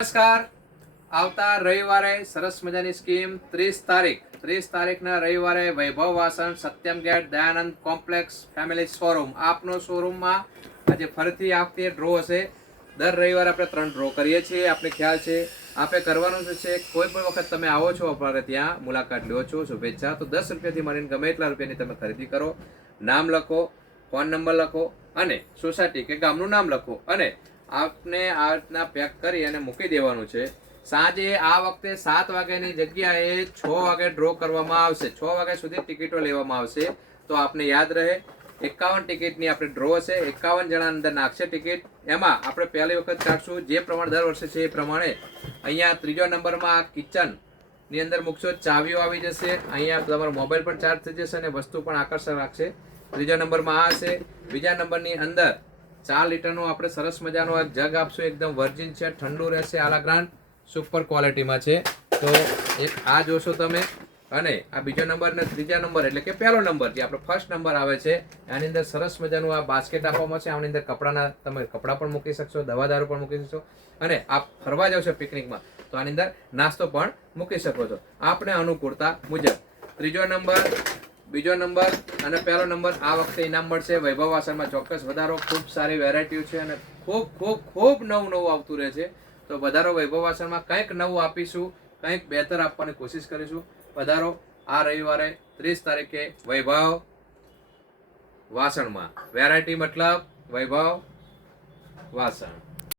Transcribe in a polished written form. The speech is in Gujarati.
નમસ્કાર. આવતા રવિવારે સરસ મજાની સ્કીમ 30 તારીખના રવિવારે વૈભવ વાસણ Satyam gate Dayanand complex family showroom આપનો શોરૂમમાં આજે ફરીથી આવતી ડ્રો હશે. દર રવિવારે આપણે 3 ડ્રો કરીએ છીએ. આપણે ખ્યાલ છે આપણે કરવાનું છે. કોઈ પણ વખત તમે આવો છો આપણે ત્યાં મુલાકાત લ્યો છો, શુભેચ્છા. તો 10 રૂપિયાથી મળીને ગમે એટલા રૂપિયાની તમે ખરીદી કરો, નામ લખો, ફોન નંબર લખો અને સોસાયટી કે ગામનું નામ લખો અને આપને આ રીતના પેક કરી અને મૂકી દેવાનું છે. સાંજે આ વખતે 7 વાગ્યાની જગ્યાએ 6 વાગે ડ્રો કરવામાં આવશે. 6 વાગ્યા સુધી ટિકિટો લેવામાં આવશે. તો આપને યાદ રહે 51 ટિકિટની આપણે ડ્રો હશે. 51 જણા અંદર નાખશે ટિકિટ. એમાં આપણે પહેલી વખત કાઢશું જે પ્રમાણે દર વર્ષે છે એ પ્રમાણે. અહીંયા ત્રીજો નંબરમાં કિચન ની અંદર મૂકશો, ચાવીઓ આવી જશે. અહીંયા તમારો મોબાઈલ પણ ચાર્જ થઈ જશે અને વસ્તુ પણ આકર્ષક રાખશે. ત્રીજા નંબરમાં આ હશે. બીજા નંબરની અંદર 4 લીટરનો આપણે સરસ મજાનો એક જગ આપશું. એકદમ વર્જિન છે, ઠંડુ રહેશે, આલાગ્રાન્ડ સુપર ક્વોલિટીમાં છે. તો એક આ જોશો તમે. અને આ બીજો નંબર ને ત્રીજા નંબર એટલે કે પહેલો નંબર જે આપણો ફર્સ્ટ નંબર આવે છે એની અંદર સરસ મજાનું આ બાસ્કેટ આપવામાં છે. આની અંદર કપડાના તમે કપડાં પણ મૂકી શકશો, દવા દારૂ પણ મૂકી શકશો અને આપ ફરવા જાવ છો પિકનિકમાં તો આની અંદર નાસ્તો પણ મૂકી શકો છો આપણે અનુકૂળતા મુજબ. ત્રીજો નંબર, બીજો નંબર અને પહેલો નંબર આ વખતે ઇનામ મળશે. વૈભવ વાસણમાં ચોક્કસ વધારો, ખૂબ સારી વેરાયટીઓ છે અને ખૂબ નવું આવતું રહે છે. તો વધારો વૈભવ વાસણમાં કંઈક નવું આપીશું, કંઈક બહેતર આપવાની કોશિશ કરીશું. વધારો આ રવિવારે 30 તારીખે વૈભવ વાસણમાં. વેરાયટી મતલબ વૈભવ વાસણ.